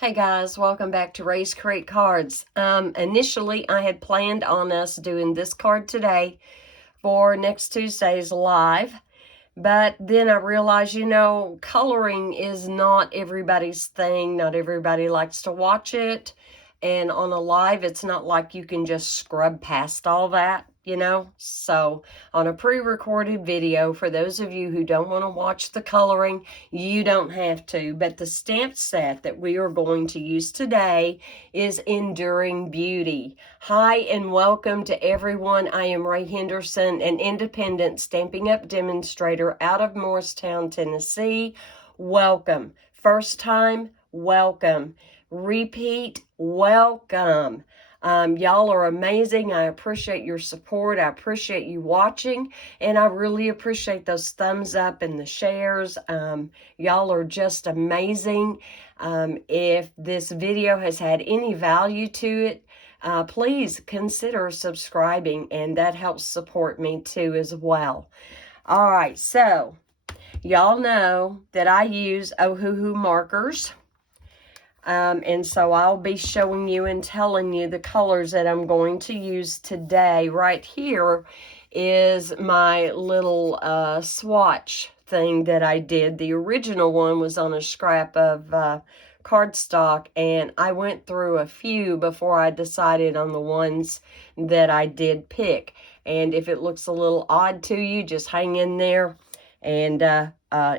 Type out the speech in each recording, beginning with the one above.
Hey guys, welcome back to Ray's Create Cards. Initially, I had planned on us doing this card today for next Tuesday's live, but then I realized, coloring is not everybody's thing. Not everybody likes to watch it, and on a live, it's not like you can just scrub past all that. So on a pre-recorded video, for those of you who don't want to watch the coloring, you don't have to. But the stamp set that we are going to use today is Enduring Beauty. Hi and welcome to everyone. I am Ray Henderson, an independent Stampin' Up! Demonstrator out of Morristown, Tennessee. Welcome. First time, welcome. Repeat, welcome. Y'all are amazing. I appreciate your support. I appreciate you watching, and I really appreciate those thumbs up and the shares. Y'all are just amazing. If this video has had any value to it, please consider subscribing, and that helps support me too as well. All right, so y'all know that I use Ohuhu markers. And so I'll be showing you and telling you the colors that I'm going to use today. Right here is my little swatch thing that I did. The original one was on a scrap of cardstock, and I went through a few before I decided on the ones that I did pick. And if it looks a little odd to you, just hang in there, and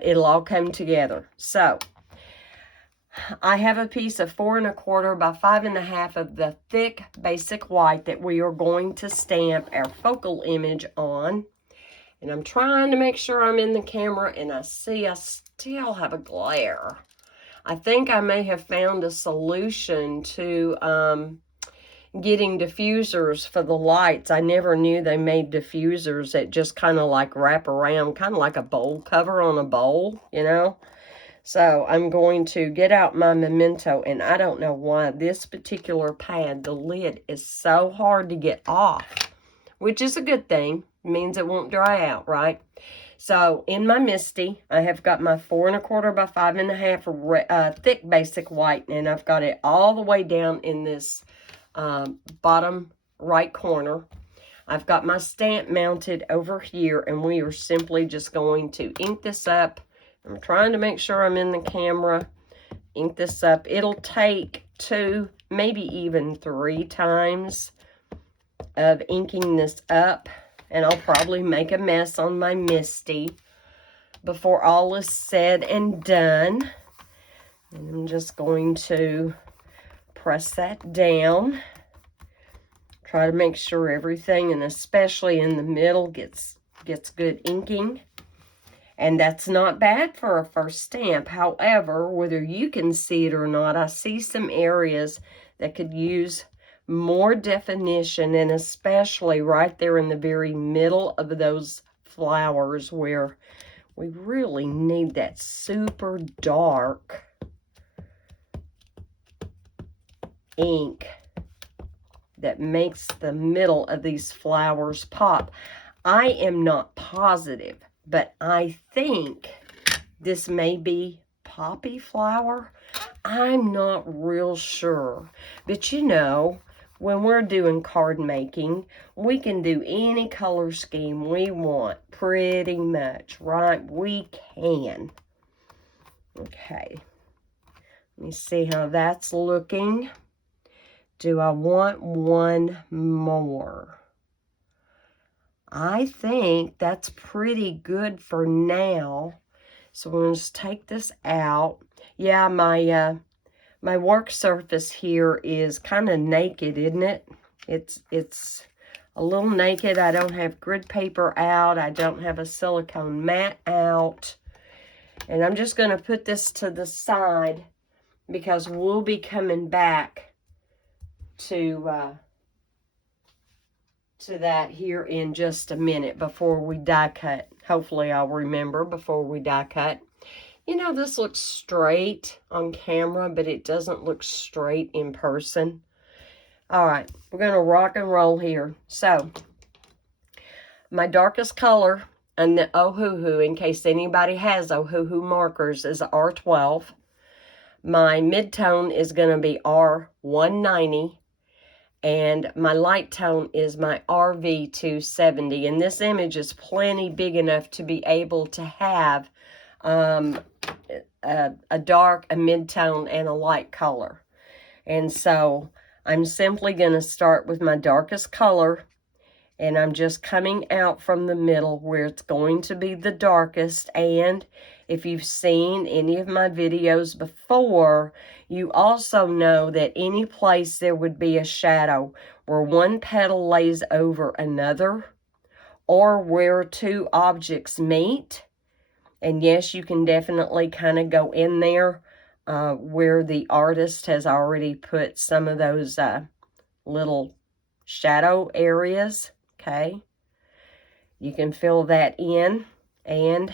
it'll all come together. So I have a piece of 4 1/4 by 5 1/2 of the thick basic white that we are going to stamp our focal image on. And I'm trying to make sure I'm in the camera, and I see I still have a glare. I think I may have found a solution to getting diffusers for the lights. I never knew they made diffusers that just kind of like wrap around, kind of like a bowl cover on a bowl, So I'm going to get out my Memento, and I don't know why this particular pad, the lid is so hard to get off, which is a good thing. It means it won't dry out, right? So in my Misty, I have got my 4 1/4 by 5 1/2 thick basic white, and I've got it all the way down in this bottom right corner. I've got my stamp mounted over here, and we are simply just going to ink this up. I'm trying to make sure I'm in the camera. Ink this up. It'll take 2, maybe even 3 times of inking this up. And I'll probably make a mess on my Misty before all is said and done. And I'm just going to press that down. Try to make sure everything, and especially in the middle, gets good inking. And that's not bad for a first stamp. However, whether you can see it or not, I see some areas that could use more definition, and especially right there in the very middle of those flowers where we really need that super dark ink that makes the middle of these flowers pop. I am not positive, but I think this may be poppy flower. I'm not real sure. But when we're doing card making, we can do any color scheme we want pretty much, right? We can. Okay. Let me see how that's looking. Do I want one more? I think that's pretty good for now. So we're going to just take this out. Yeah, my work surface here is kind of naked, isn't it? It's a little naked. I don't have grid paper out. I don't have a silicone mat out. And I'm just going to put this to the side because we'll be coming back to that here in just a minute before we die cut. Hopefully I'll remember before we die cut. This looks straight on camera, but it doesn't look straight in person. All right, we're going to rock and roll here. So, my darkest color in the Ohuhu, in case anybody has Ohuhu markers, is R12. My mid-tone is going to be R190, and my light tone is my RV270. And this image is plenty big enough to be able to have a dark, a mid-tone, and a light color. And so I'm simply going to start with my darkest color, and I'm just coming out from the middle where it's going to be the darkest. And if you've seen any of my videos before, you also know that any place there would be a shadow where one petal lays over another, or where two objects meet. And yes, you can definitely kind of go in there where the artist has already put some of those little shadow areas. Okay, you can fill that in, and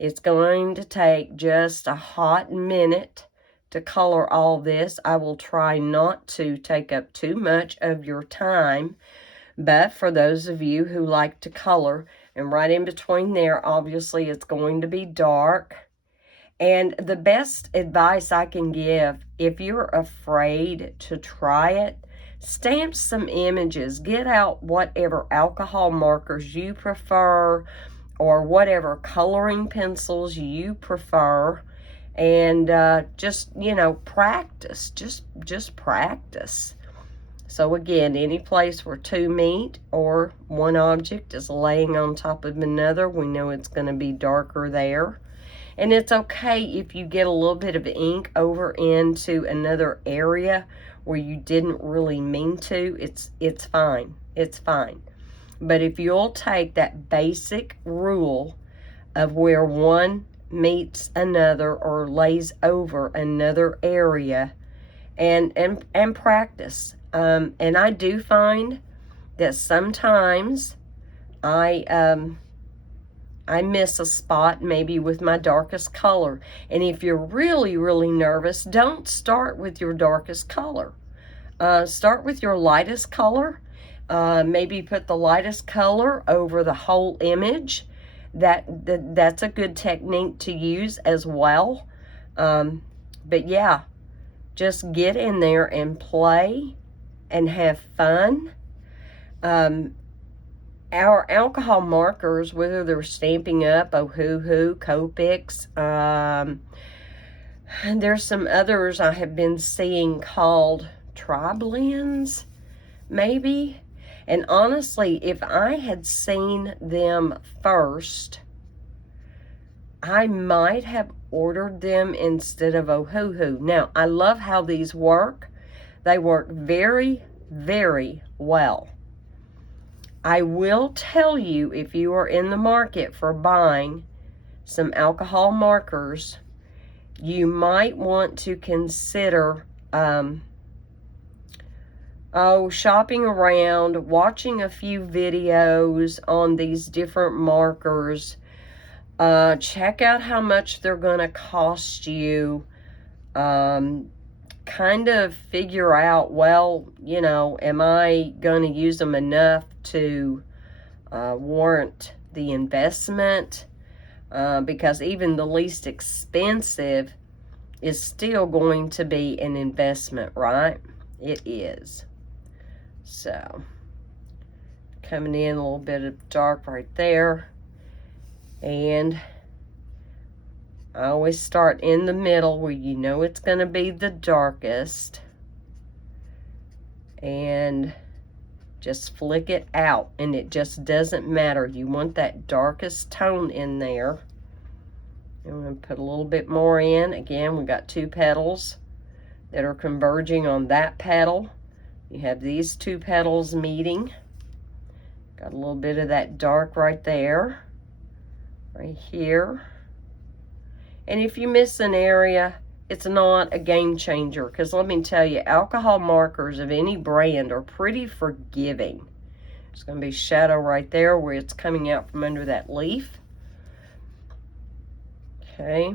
it's going to take just a hot minute to color all this. I will try not to take up too much of your time, but for those of you who like to color, and right in between there, obviously it's going to be dark. And the best advice I can give, if you're afraid to try it, stamp some images. Get out whatever alcohol markers you prefer, or whatever coloring pencils you prefer, and just, you know, practice. Just practice. So again, any place where two meet or one object is laying on top of another, we know it's going to be darker there. And it's okay if you get a little bit of ink over into another area where you didn't really mean to. It's fine. It's fine. But if you'll take that basic rule of where one meets another or lays over another area, and practice. And I do find that sometimes I miss a spot maybe with my darkest color. And if you're really, really nervous, don't start with your darkest color. Start with your lightest color. Maybe put the lightest color over the whole image. That's a good technique to use as well. But yeah, just get in there and play and have fun. Our alcohol markers, whether they're Stampin' Up, Ohuhu, Copics, and there's some others I have been seeing called Tri-Blends, maybe. And honestly, if I had seen them first, I might have ordered them instead of Ohuhu. Now, I love how these work. They work very, very well. I will tell you, if you are in the market for buying some alcohol markers, you might want to consider shopping around, watching a few videos on these different markers. Check out how much they're going to cost you. Kind of figure out, well, you know, am I going to use them enough to warrant the investment? Because even the least expensive is still going to be an investment, right? It is. So, coming in a little bit of dark right there. And I always start in the middle where you know it's going to be the darkest. And just flick it out. And it just doesn't matter. You want that darkest tone in there. And I'm going to put a little bit more in. Again, we got two petals that are converging on that petal. You have these two petals meeting. Got a little bit of that dark right there. Right here. And if you miss an area, it's not a game changer, because let me tell you, alcohol markers of any brand are pretty forgiving. There's going to be shadow right there where it's coming out from under that leaf. Okay.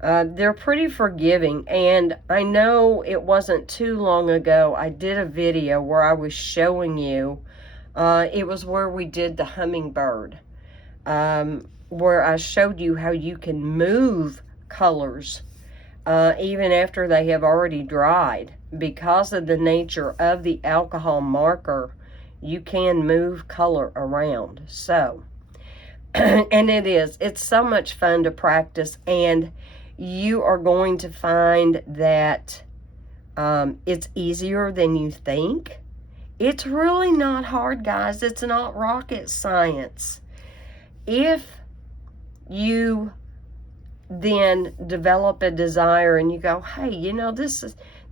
They're pretty forgiving, and I know it wasn't too long ago I did a video where I was showing you, it was where we did the hummingbird. Where I showed you how you can move colors even after they have already dried. Because of the nature of the alcohol marker, you can move color around. So, and it's so much fun to practice, and you are going to find that it's easier than you think. It's really not hard, guys. It's not rocket science. If you then develop a desire and you go, hey, you know, this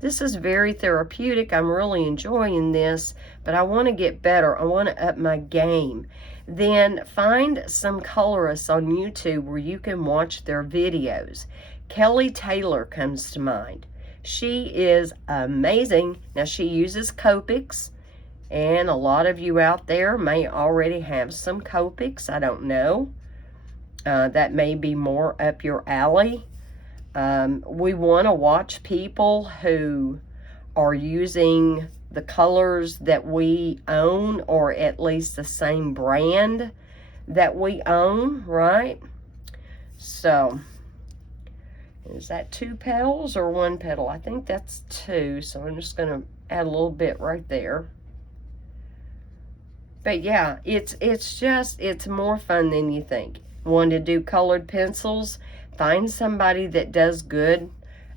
is very therapeutic. I'm really enjoying this, but I want to get better. I want to up my game. Then find some colorists on YouTube where you can watch their videos. Kelly Taylor comes to mind. She is amazing. Now, she uses Copics, and a lot of you out there may already have some Copics. I don't know. That may be more up your alley. We want to watch people who are using the colors that we own, or at least the same brand that we own, right? So, is that 2 petals or 1 petal? I think that's 2, so I'm just going to add a little bit right there. But yeah, it's more fun than you think. Want to do colored pencils? Find somebody that does good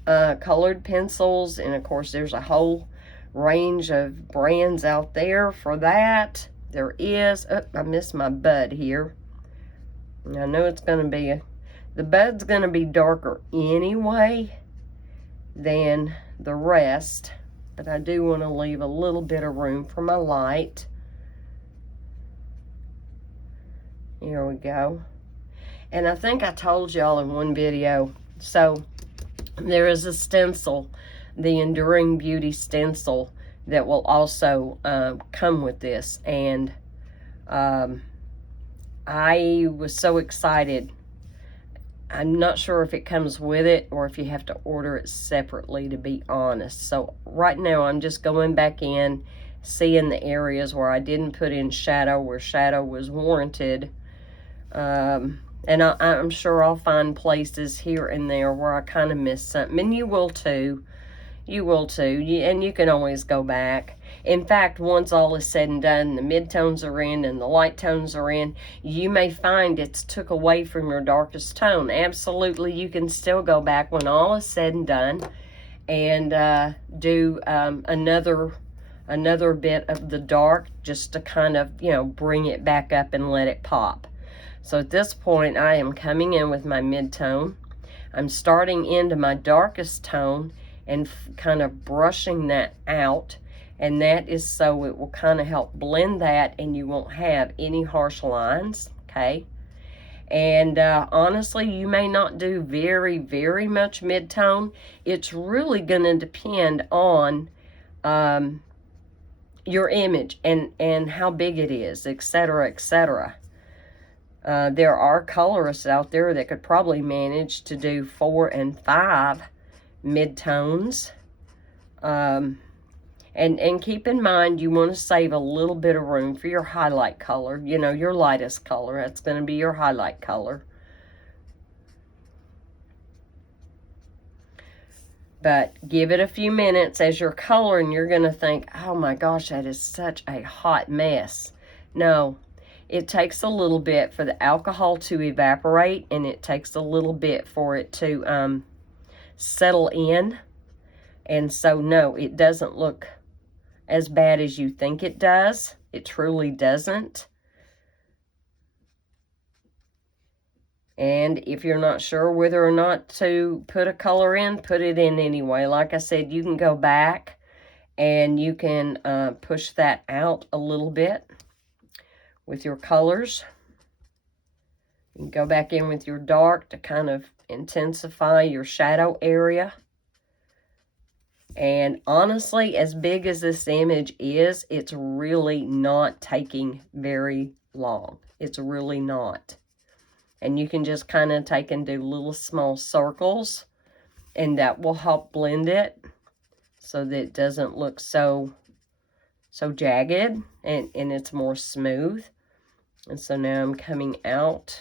colored pencils, and of course there's a whole range of brands out there for that. There is. Oh, I missed my bud here. I know it's going to be the bud's going to be darker anyway than the rest, but I do want to leave a little bit of room for my light. Here we go. And I think I told y'all in one video, so there is a stencil, the Enduring Beauty stencil, that will also come with this. And I was so excited. I'm not sure if it comes with it or if you have to order it separately, to be honest. So right now I'm just going back in, seeing the areas where I didn't put in shadow, where shadow was warranted. And I'm sure I'll find places here and there where I kind of missed something. And you will too. You will too. And you can always go back. In fact, once all is said and done, the midtones are in and the light tones are in, you may find it's took away from your darkest tone. Absolutely, you can still go back when all is said and done and do another bit of the dark, just to kind of, you know, bring it back up and let it pop. So at this point, I am coming in with my mid-tone. I'm starting into my darkest tone and kind of brushing that out. And that is so it will kind of help blend that and you won't have any harsh lines, okay? And honestly, you may not do very, very much mid-tone. It's really going to depend on your image and how big it is, etc., etc. There are colorists out there that could probably manage to do 4 and 5 mid-tones. And keep in mind, you want to save a little bit of room for your highlight color. You know, your lightest color. That's going to be your highlight color. But give it a few minutes as you're coloring. You're going to think, oh my gosh, that is such a hot mess. No. It takes a little bit for the alcohol to evaporate, and it takes a little bit for it to settle in. And so, no, it doesn't look as bad as you think it does. It truly doesn't. And if you're not sure whether or not to put a color in, put it in anyway. Like I said, you can go back and you can push that out a little bit with your colors. You can go back in with your dark to kind of intensify your shadow area. And honestly, as big as this image is, it's really not taking very long. It's really not. And you can just kind of take and do little small circles, and that will help blend it so that it doesn't look so jagged, and it's more smooth. And so now I'm coming out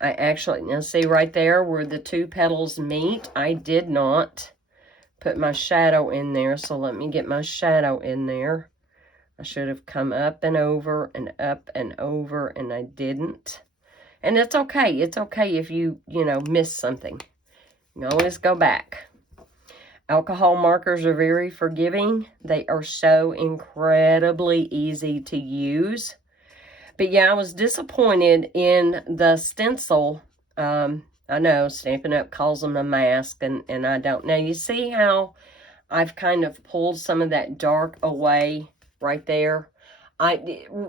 I actually, now see right there where the two petals meet, I did not put my shadow in there, so let me get my shadow in there. I should have come up and over and up and over, and I didn't. And it's okay. It's okay if you miss something. You can always go back. Alcohol markers are very forgiving. They are so incredibly easy to use. But yeah, I was disappointed in the stencil. I know Stampin' Up! Calls them a mask, and I don't. Now, you see how I've kind of pulled some of that dark away right there?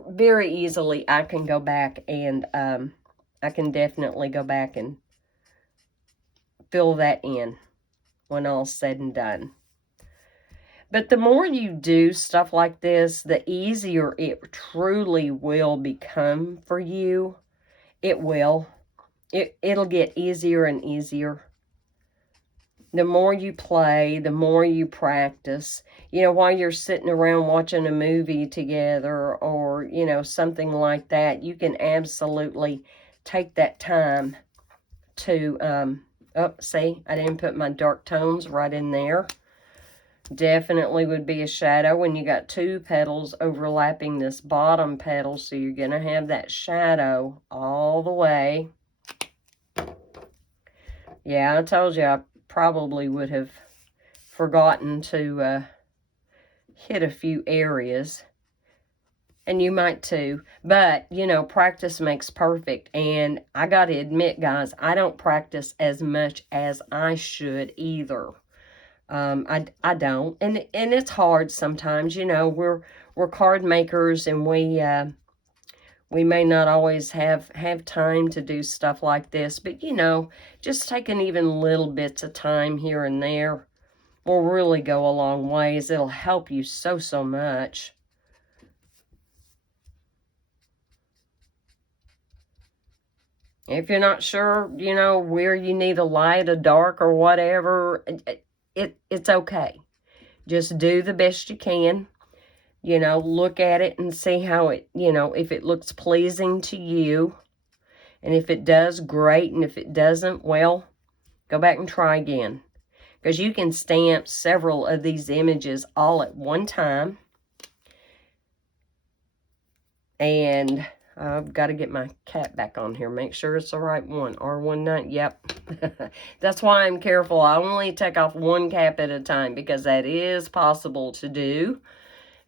Very easily, I can go back and I can definitely go back and fill that in when all's said and done. But the more you do stuff like this, the easier it truly will become for you. It will. It'll get easier and easier. The more you play, the more you practice. While you're sitting around watching a movie together or, something like that, you can absolutely take that time to, oh, see, I didn't put my dark tones right in there. Definitely would be a shadow when you got two petals overlapping this bottom petal, so you're going to have that shadow all the way. Yeah, I told you I probably would have forgotten to hit a few areas. And you might too. But, practice makes perfect. And I got to admit, guys, I don't practice as much as I should either. I don't. And it's hard sometimes. We're card makers, and we may not always have time to do stuff like this, but just taking even little bits of time here and there will really go a long ways. It'll help you so much. If you're not sure, where you need a light, a dark, or whatever, it's okay. Just do the best you can. Look at it and see how it, if it looks pleasing to you. And if it does, great. And if it doesn't, well, go back and try again. Because you can stamp several of these images all at one time. And I've got to get my cap back on here. Make sure it's the right one. R19, yep. That's why I'm careful. I only take off one cap at a time because that is possible to do.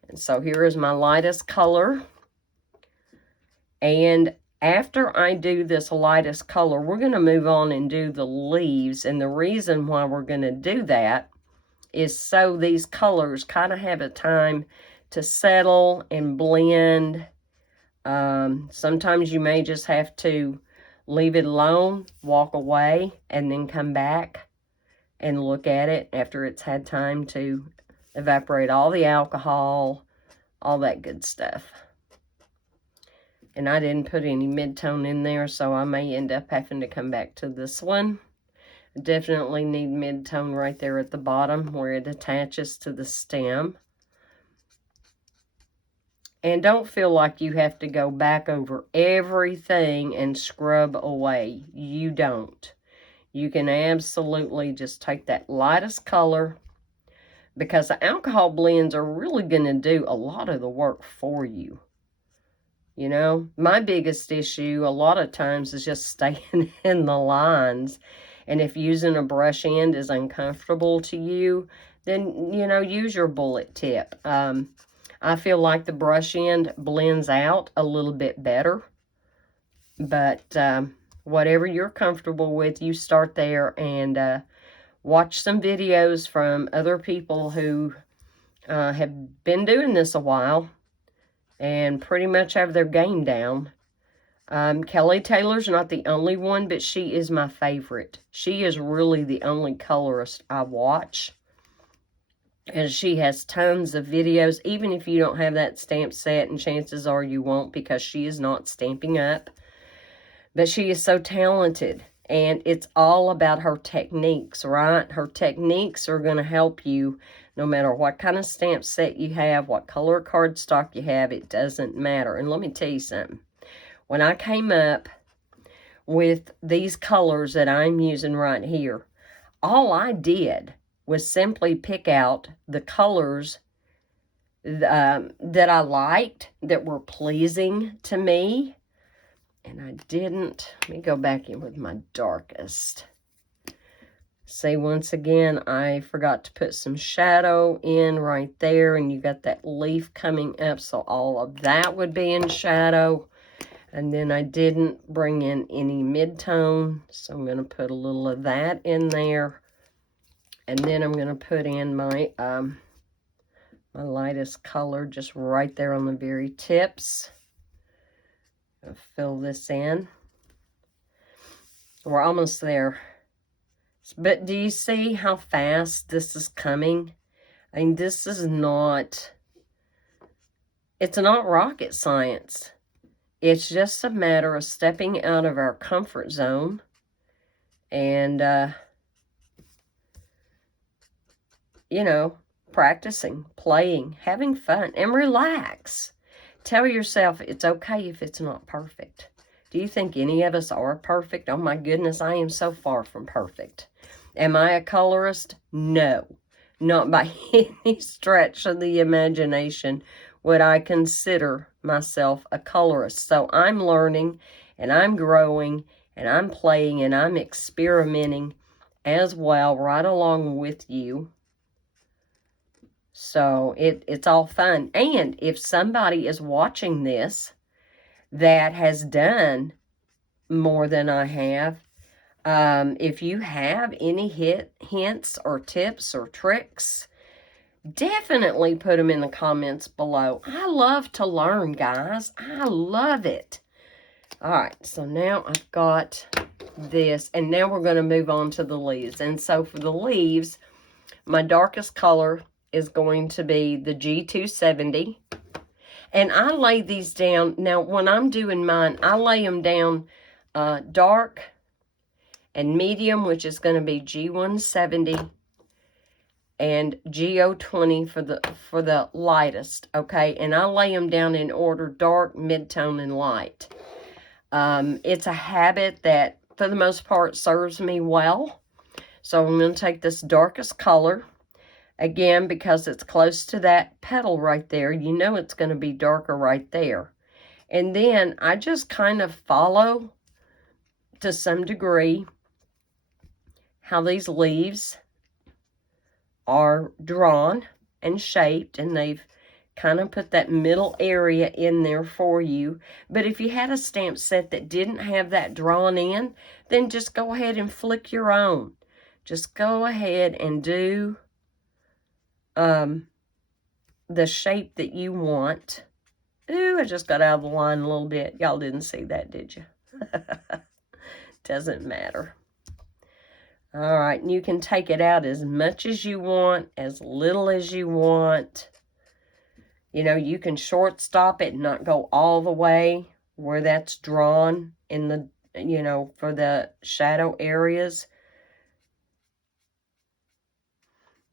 And so here is my lightest color. And after I do this lightest color, we're going to move on and do the leaves. And the reason why we're going to do that is so these colors kind of have a time to settle and blend. Sometimes you may just have to leave it alone, walk away, and then come back and look at it after it's had time to evaporate all the alcohol, all that good stuff. And I didn't put any mid-tone in there, so I may end up having to come back to this one. Definitely need mid-tone right there at the bottom where it attaches to the stem. And don't feel like you have to go back over everything and scrub away. You don't. You can absolutely just take that lightest color, because the alcohol blends are really going to do a lot of the work for you. My biggest issue a lot of times is just staying in the lines. And if using a brush end is uncomfortable to you, then, use your bullet tip. I feel like the brush end blends out a little bit better. But whatever you're comfortable with, you start there and watch some videos from other people who have been doing this a while and pretty much have their game down. Kelly Taylor's not the only one, but she is my favorite. She is really the only colorist I watch. And she has tons of videos, even if you don't have that stamp set, and chances are you won't because she is not Stampin' Up. But she is so talented, and it's all about her techniques, right? Her techniques are going to help you no matter what kind of stamp set you have, what color cardstock you have, it doesn't matter. And let me tell you something. When I came up with these colors that I'm using right here. All I did was simply pick out the colors that I liked, that were pleasing to me. And I didn't, let me go back in with my darkest. See, once again, I forgot to put some shadow in right there, and you got that leaf coming up, so all of that would be in shadow. And then I didn't bring in any mid-tone, so I'm going to put a little of that in there. And then I'm going to put in my my lightest color just right there on the very tips. I'll fill this in. We're almost there. But do you see how fast this is coming? I mean, this is not, it's not rocket science. It's just a matter of stepping out of our comfort zone and, you know, practicing, playing, having fun, and relax. Tell yourself it's okay if it's not perfect. Do you think any of us are perfect? Oh my goodness, I am so far from perfect. Am I a colorist? No, not by any stretch of the imagination would I consider myself a colorist. So I'm learning, and I'm growing, and I'm playing, and I'm experimenting as well, right along with you. So it's all fun. And if somebody is watching this that has done more than I have, if you have any hints or tips or tricks, definitely put them in the comments below. I love to learn, guys. I love it. All right, so now I've got this, and now we're going to move on to the leaves. And so for the leaves, my darkest color is going to be the G270. And I lay these down. Now, when I'm doing mine, I lay them down dark and medium, which is going to be G170, and G020 for the lightest, okay? And I lay them down in order: dark, mid-tone, and light. It's a habit that, for the most part, serves me well. So I'm going to take this darkest color. Again, because it's close to that petal right there, you know it's going to be darker right there. And then I just kind of follow, to some degree, how these leaves are drawn and shaped, and they've kind of put that middle area in there for you. But if you had a stamp set that didn't have that drawn in, then just go ahead and flick your own. Just go ahead and do the shape that you want. Ooh, I just got out of the line a little bit. Y'all didn't see that, did you? Doesn't matter. All right, and you can take it out as much as you want, as little as you want. You know, you can short stop it and not go all the way where that's drawn in the, you know, for the shadow areas.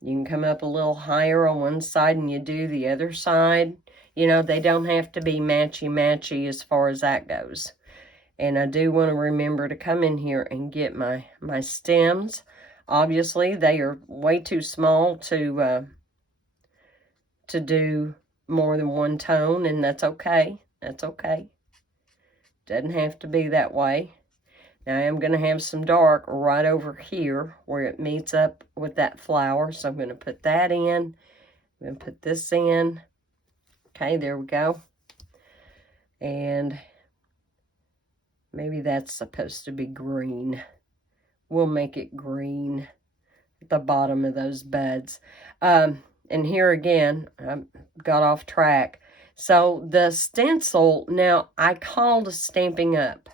You can come up a little higher on one side and you do the other side. You know, they don't have to be matchy-matchy as far as that goes. And I do want to remember to come in here and get my stems. Obviously, they are way too small to do more than one tone, and that's okay. That's okay. Doesn't have to be that way. Now, I am going to have some dark right over here where it meets up with that flower. So I'm going to put that in. I'm going to put this in. Okay, there we go. And maybe that's supposed to be green. We'll make it green at the bottom of those buds. And here again, I got off track. So the stencil, now I called Stampin' Up.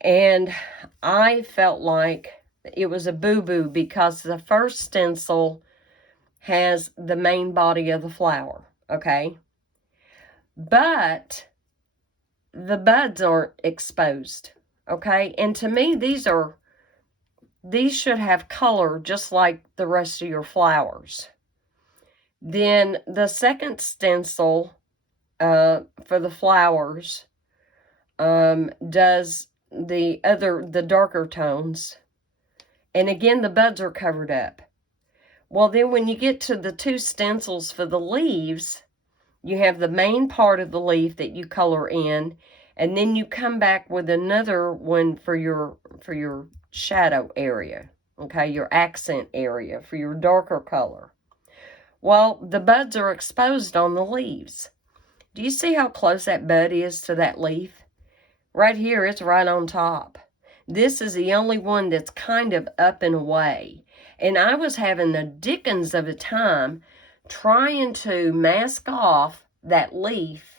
And I felt like it was a boo-boo because the first stencil has the main body of the flower, okay? But the buds aren't exposed, okay? And to me, these should have color just like the rest of your flowers. Then the second stencil for the flowers, does the darker tones. And again, the buds are covered up. Well, then when you get to the 2 stencils for the leaves, you have the main part of the leaf that you color in, and then you come back with another one for your shadow area, okay, your accent area for your darker color. Well, the buds are exposed on the leaves. Do you see how close that bud is to that leaf? Right here, it's right on top. This is the only one that's kind of up and away. And I was having the dickens of a time trying to mask off that leaf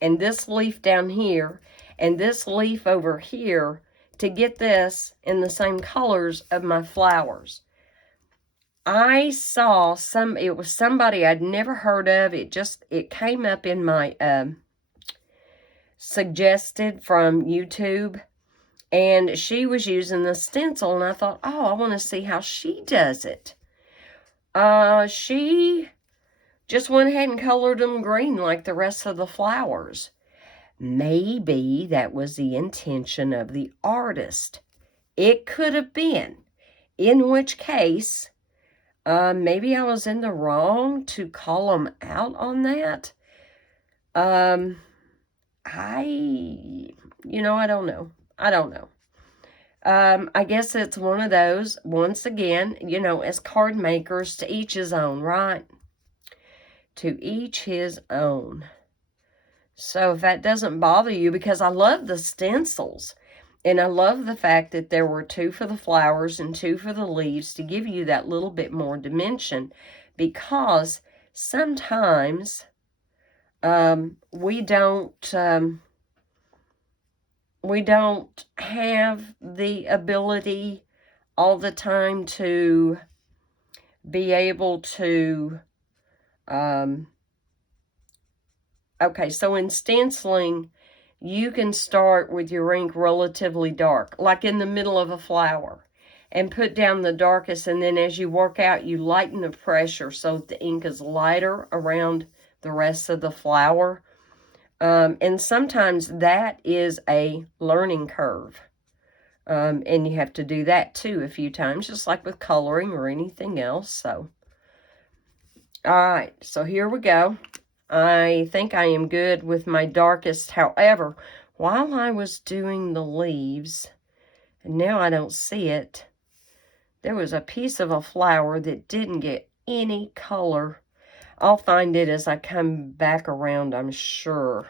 and this leaf down here and this leaf over here to get this in the same colors of my flowers. I saw it was somebody I'd never heard of. It came up in my suggested from YouTube. And she was using the stencil, and I thought, oh, I want to see how she does it. She just went ahead and colored them green like the rest of the flowers. Maybe that was the intention of the artist. It could have been. In which case, maybe I was in the wrong to call them out on that. I don't know. I guess it's one of those, once again, as card makers, to each his own, right? To each his own. So if that doesn't bother you, because I love the stencils, and I love the fact that there were 2 for the flowers and 2 for the leaves to give you that little bit more dimension, because sometimes we don't have the ability all the time to be able to, okay, so in stenciling, you can start with your ink relatively dark, like in the middle of a flower, and put down the darkest, and then as you work out, you lighten the pressure so that the ink is lighter around the rest of the flower. And sometimes that is a learning curve. And you have to do that too a few times, just like with coloring or anything else. So, all right, so here we go. I think I am good with my darkest. However, while I was doing the leaves, and now I don't see it, there was a piece of a flower that didn't get any color. I'll find it as I come back around, I'm sure.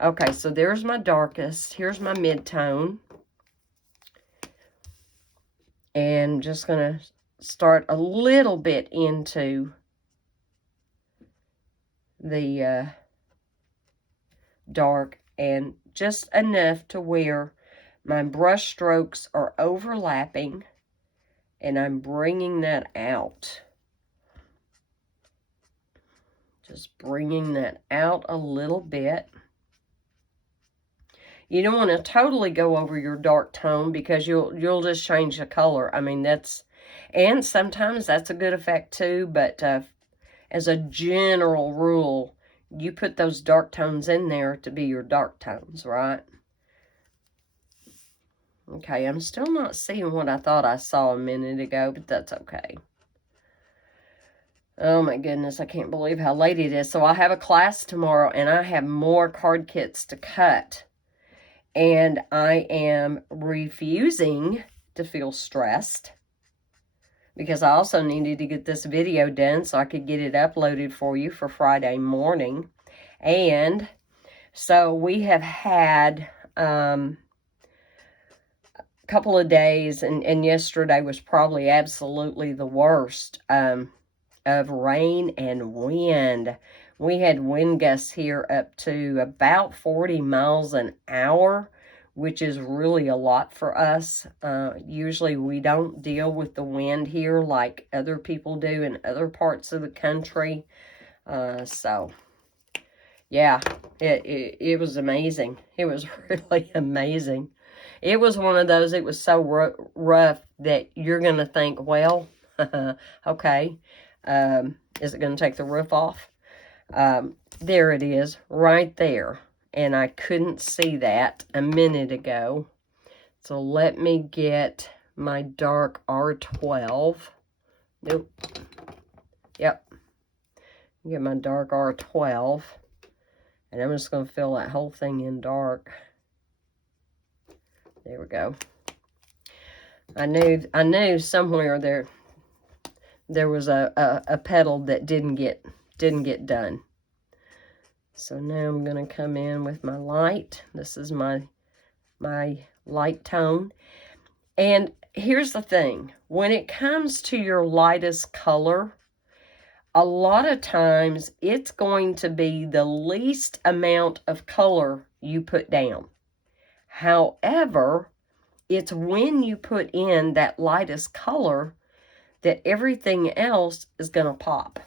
Okay, so there's my darkest. Here's my mid-tone. And I'm just going to start a little bit into the dark, and just enough to where my brush strokes are overlapping, and I'm bringing that out. Just bringing that out a little bit. You don't want to totally go over your dark tone, because you'll just change the color. I mean, and sometimes that's a good effect too, but as a general rule, you put those dark tones in there to be your dark tones, right? Okay, I'm still not seeing what I thought I saw a minute ago, but that's okay. Oh my goodness, I can't believe how late it is. So I have a class tomorrow, and I have more card kits to cut. And I am refusing to feel stressed, because I also needed to get this video done so I could get it uploaded for you for Friday morning. And so we have had a couple of days, and yesterday was probably absolutely the worst, of rain and wind. We had wind gusts here up to about 40 miles an hour, which is really a lot for us. Usually we don't deal with the wind here like other people do in other parts of the country. So, yeah, it was amazing. It was really amazing. It was one of those, it was so rough that you're going to think, well, okay, is it going to take the roof off? There it is, right there. and I couldn't see that a minute ago. So let me get my dark R12. Nope. Yep. Get my dark R12. And I'm just going to fill that whole thing in dark. There we go. I knew somewhere there was a petal that didn't get done. So now I'm going to come in with my light. This is my light tone. And here's the thing. When it comes to your lightest color, a lot of times it's going to be the least amount of color you put down. However, it's when you put in that lightest color that everything else is going to pop.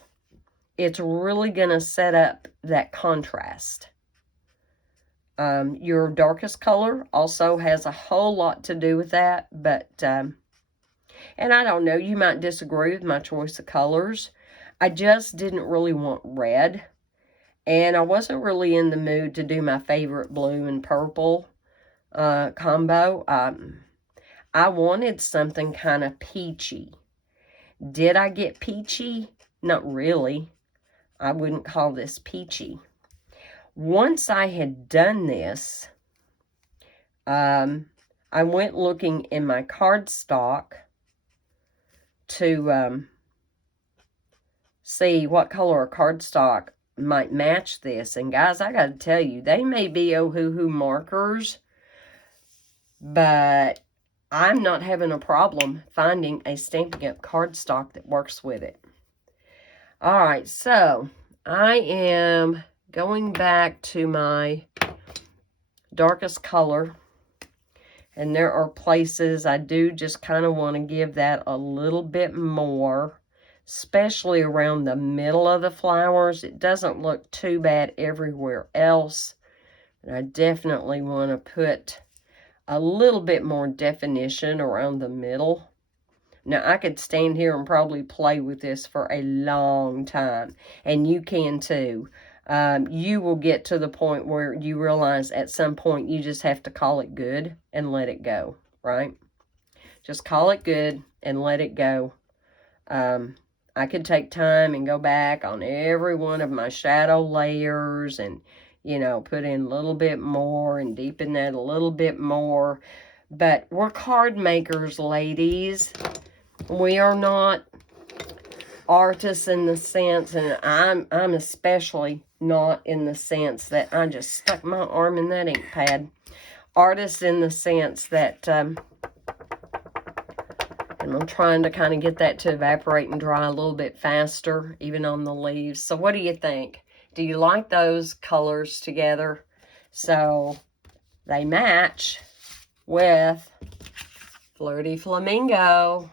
It's really going to set up that contrast. Your darkest color also has a whole lot to do with that, but, and I don't know, you might disagree with my choice of colors. I just didn't really want red, and I wasn't really in the mood to do my favorite blue and purple combo. I wanted something kind of peachy. Did I get peachy? Not really. I wouldn't call this peachy. Once I had done this, I went looking in my cardstock to see what color of cardstock might match this. And guys, I got to tell you, they may be Ohuhu markers, but I'm not having a problem finding a Stampin' Up! Cardstock that works with it. Alright, so I am going back to my darkest color. And there are places I do just kind of want to give that a little bit more, especially around the middle of the flowers. It doesn't look too bad everywhere else. And I definitely want to put a little bit more definition around the middle. Now, I could stand here and probably play with this for a long time, and you can too. You will get to the point where you realize at some point you just have to call it good and let it go, right? Just call it good and let it go. I could take time and go back on every one of my shadow layers and, you know, put in a little bit more and deepen that a little bit more. But we're card makers, ladies. We are not artists in the sense, and I'm especially not in the sense that I just stuck my arm in that ink pad. Artists in the sense that, and I'm trying to kind of get that to evaporate and dry a little bit faster, even on the leaves. So what do you think? Do you like those colors together? So they match with Flirty Flamingo.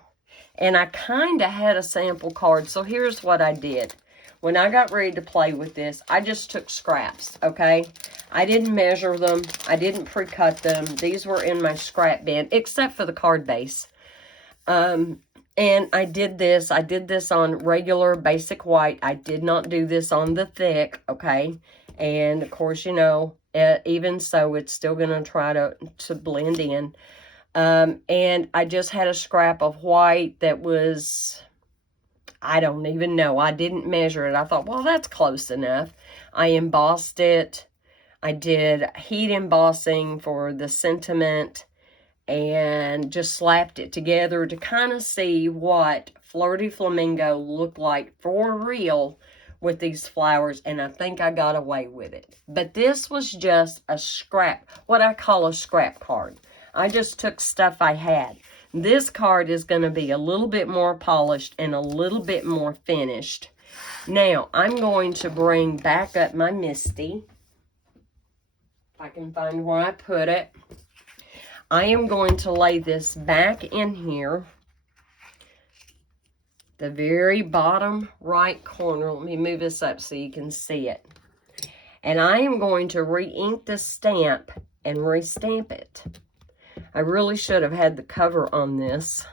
And I kind of had a sample card. So here's what I did. When I got ready to play with this, I just took scraps, okay? I didn't measure them. I didn't pre-cut them. These were in my scrap bin, except for the card base. And I did this on regular basic white. I did not do this on the thick, okay? And, of course, you know, even so, it's still going to try to blend in. And I just had a scrap of white that was, I don't even know. I didn't measure it. I thought, well, that's close enough. I embossed it. I did heat embossing for the sentiment and just slapped it together to kind of see what Flirty Flamingo looked like for real with these flowers. And I think I got away with it. But this was just a scrap, what I call a scrap card. I just took stuff I had. This card is going to be a little bit more polished and a little bit more finished. Now, I'm going to bring back up my Misty. If I can find where I put it. I am going to lay this back in here. The very bottom right corner. Let me move this up so you can see it. And I am going to re-ink the stamp and re-stamp it. I really should have had the cover on this.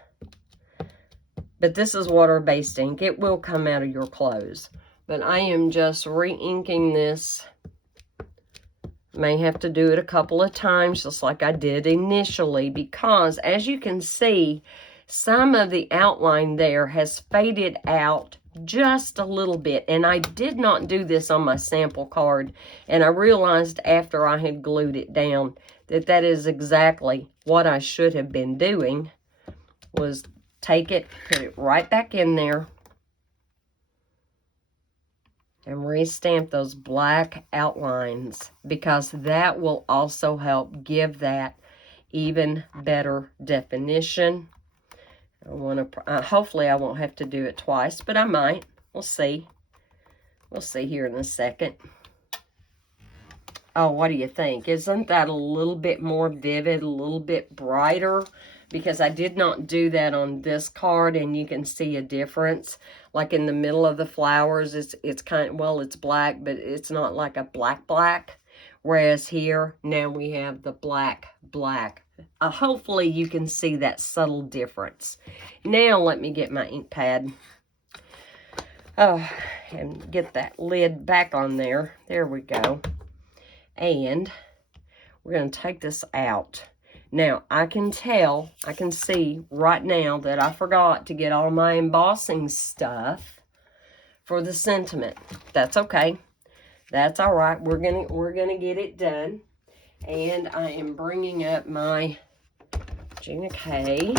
But this is water-based ink. It will come out of your clothes. But I am just re-inking this May have to do it a couple of times, just like I did initially, because as you can see, some of the outline there has faded out just a little bit. And I did not do this on my sample card. And I realized after I had glued it down that that is exactly what I should have been doing, was take it, put it right back in there, and restamp those black outlines, because that will also help give that even better definition. I want to, hopefully I won't have to do it twice, but I might. We'll see. We'll see here in a second. Oh, what do you think? Isn't that a little bit more vivid, a little bit brighter? Because I did not do that on this card, and you can see a difference. Like in the middle of the flowers, it's kind of, well, it's black, but it's not like a black. Whereas here, now we have the black. Hopefully you can see that subtle difference. Now let me get my ink pad. Oh, and get that lid back on there. There we go. And we're going to take this out. Now, I can see right now that I forgot to get all my embossing stuff for the sentiment. That's okay. That's all right. We're gonna get it done. And I am bringing up my Gina K.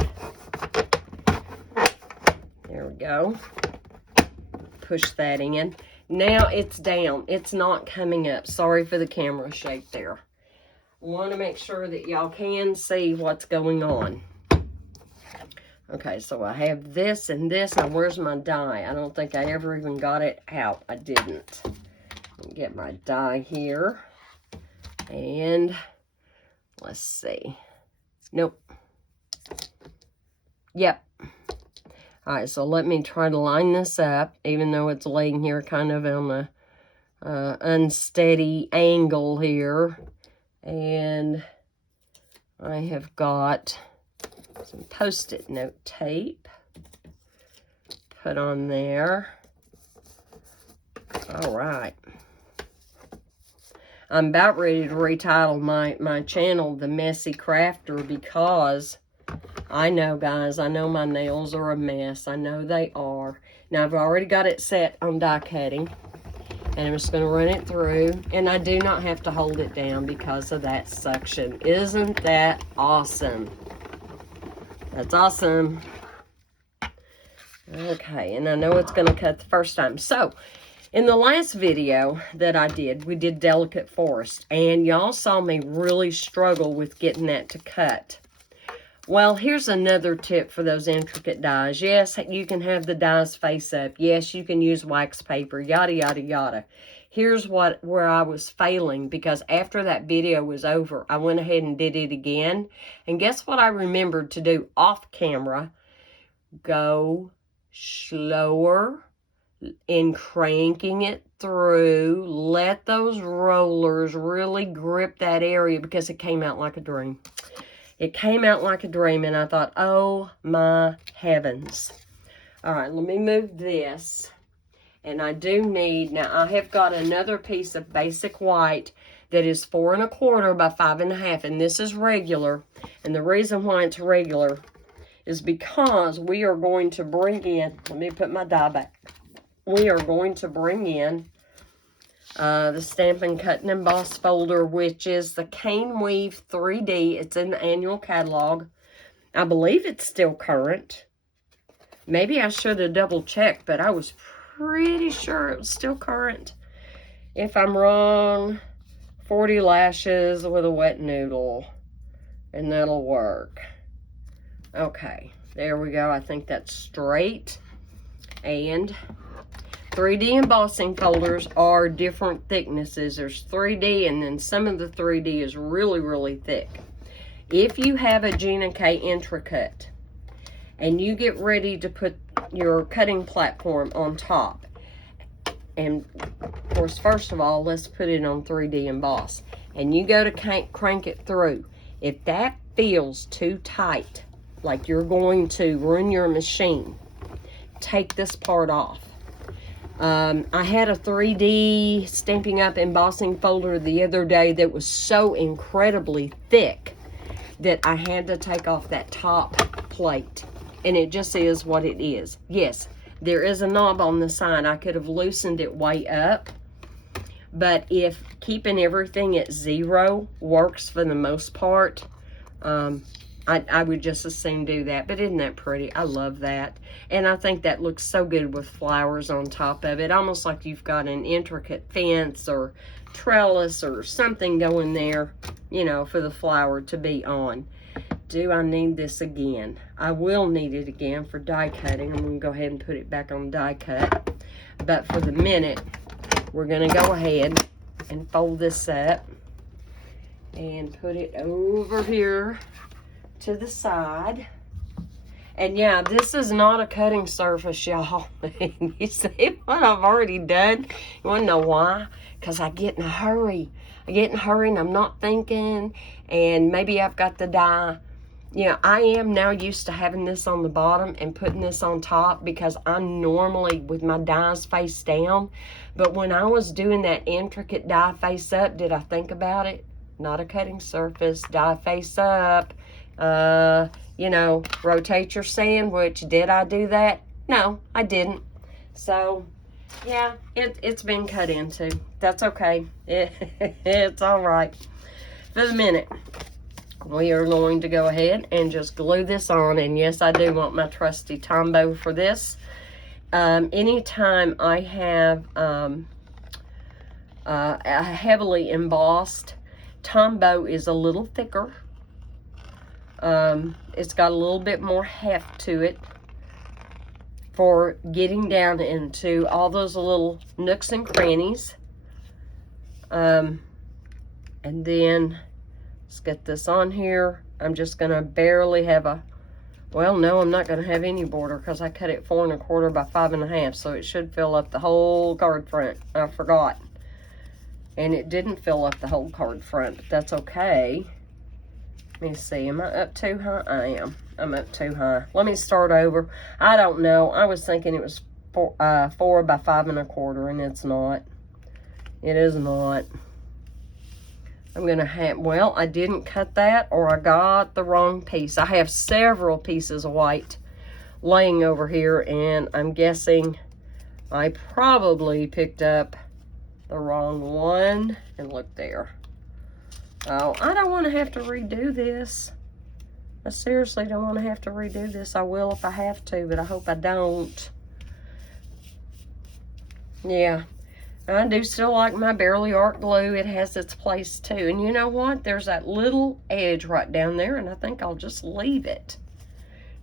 There we go. Push that in. Now it's down. It's not coming up. Sorry for the camera shake there. I want to make sure that y'all can see what's going on. Okay, so I have this and this. Now, where's my die? I don't think I ever even got it out. I didn't. Get my die here. And let's see. Nope. Yep. All right, so let me try to line this up, even though it's laying here kind of on the unsteady angle here. And I have got some Post-it note tape put on there. All right. I'm about ready to retitle my channel The Messy Crafter, because I know, guys, I know my nails are a mess. I know they are. Now, I've already got it set on die cutting. And I'm just going to run it through. And I do not have to hold it down because of that suction. Isn't that awesome? That's awesome. Okay, and I know it's going to cut the first time. So, in the last video that I did, we did Delicate Forest. And y'all saw me really struggle with getting that to cut. Well, here's another tip for those intricate dies. Yes, you can have the dies face up. Yes, you can use wax paper, yada, yada, yada. Here's where I was failing, because after that video was over, I went ahead and did it again. And guess what I remembered to do off camera? Go slower in cranking it through. Let those rollers really grip that area, because it came out like a dream. It came out like a dream, and I thought, oh my heavens. All right, let me move this. And I do need, now I have got another piece of basic white that is 4 1/4 by 5 1/2, and this is regular. And the reason why it's regular is because we are going to bring in, let me put my die back. We are going to bring in the Stampin' Cut and Emboss folder, which is the Cane Weave 3D. It's in the annual catalog. I believe it's still current. Maybe I should have double checked, but I was pretty sure it was still current. If I'm wrong, 40 lashes with a wet noodle, and that'll work. Okay, there we go. I think that's straight. And 3D embossing folders are different thicknesses. There's 3D, and then some of the 3D is really, really thick. If you have a Gina K Intricate and you get ready to put your cutting platform on top, and of course, first of all, let's put it on 3D emboss, and you go to crank it through. If that feels too tight, like you're going to ruin your machine, take this part off. I had a 3D Stampin' Up! Embossing folder the other day that was so incredibly thick that I had to take off that top plate. And it just is what it is. Yes, there is a knob on the side. I could have loosened it way up. But if keeping everything at 0 works for the most part, I would just as soon do that. But isn't that pretty? I love that. And I think that looks so good with flowers on top of it. Almost like you've got an intricate fence or trellis or something going there, you know, for the flower to be on. Do I need this again? I will need it again for die cutting. I'm going to go ahead and put it back on die cut. But for the minute, we're going to go ahead and fold this up and put it over here to the side. And yeah, this is not a cutting surface, y'all. You see what I've already done? You want to know why? Because I get in a hurry. I get in a hurry and I'm not thinking, and maybe I've got the die. You know, I am now used to having this on the bottom and putting this on top because I'm normally with my dies face down. But when I was doing that intricate die face up, did I think about it? Not a cutting surface, die face up. You know, rotate your sandwich. Did I do that? No, I didn't. So, yeah, it's been cut into. That's okay. It's all right. For the minute, we are going to go ahead and just glue this on. And yes, I do want my trusty Tombow for this. Anytime I have a heavily embossed, Tombow is a little thicker. It's got a little bit more heft to it for getting down into all those little nooks and crannies. And then let's get this on here. I'm just going to barely have a, well, no, I'm not going to have any border because I cut it 4 1/4 by 5 1/2, so it should fill up the whole card front. I forgot. And it didn't fill up the whole card front, but that's okay. Let me see, am I up too high? I am. I'm up too high. Let me start over. I don't know. I was thinking it was 4 by 5 1/4, and it's not. It is not. I'm going to have, well, I didn't cut that, or I got the wrong piece. I have several pieces of white laying over here, and I'm guessing I probably picked up the wrong one. And look there. Oh, I don't want to have to redo this. I seriously don't want to have to redo this. I will if I have to, but I hope I don't. Yeah, I do still like my Bearly Art glue. It has its place too. And you know what? There's that little edge right down there, and I think I'll just leave it.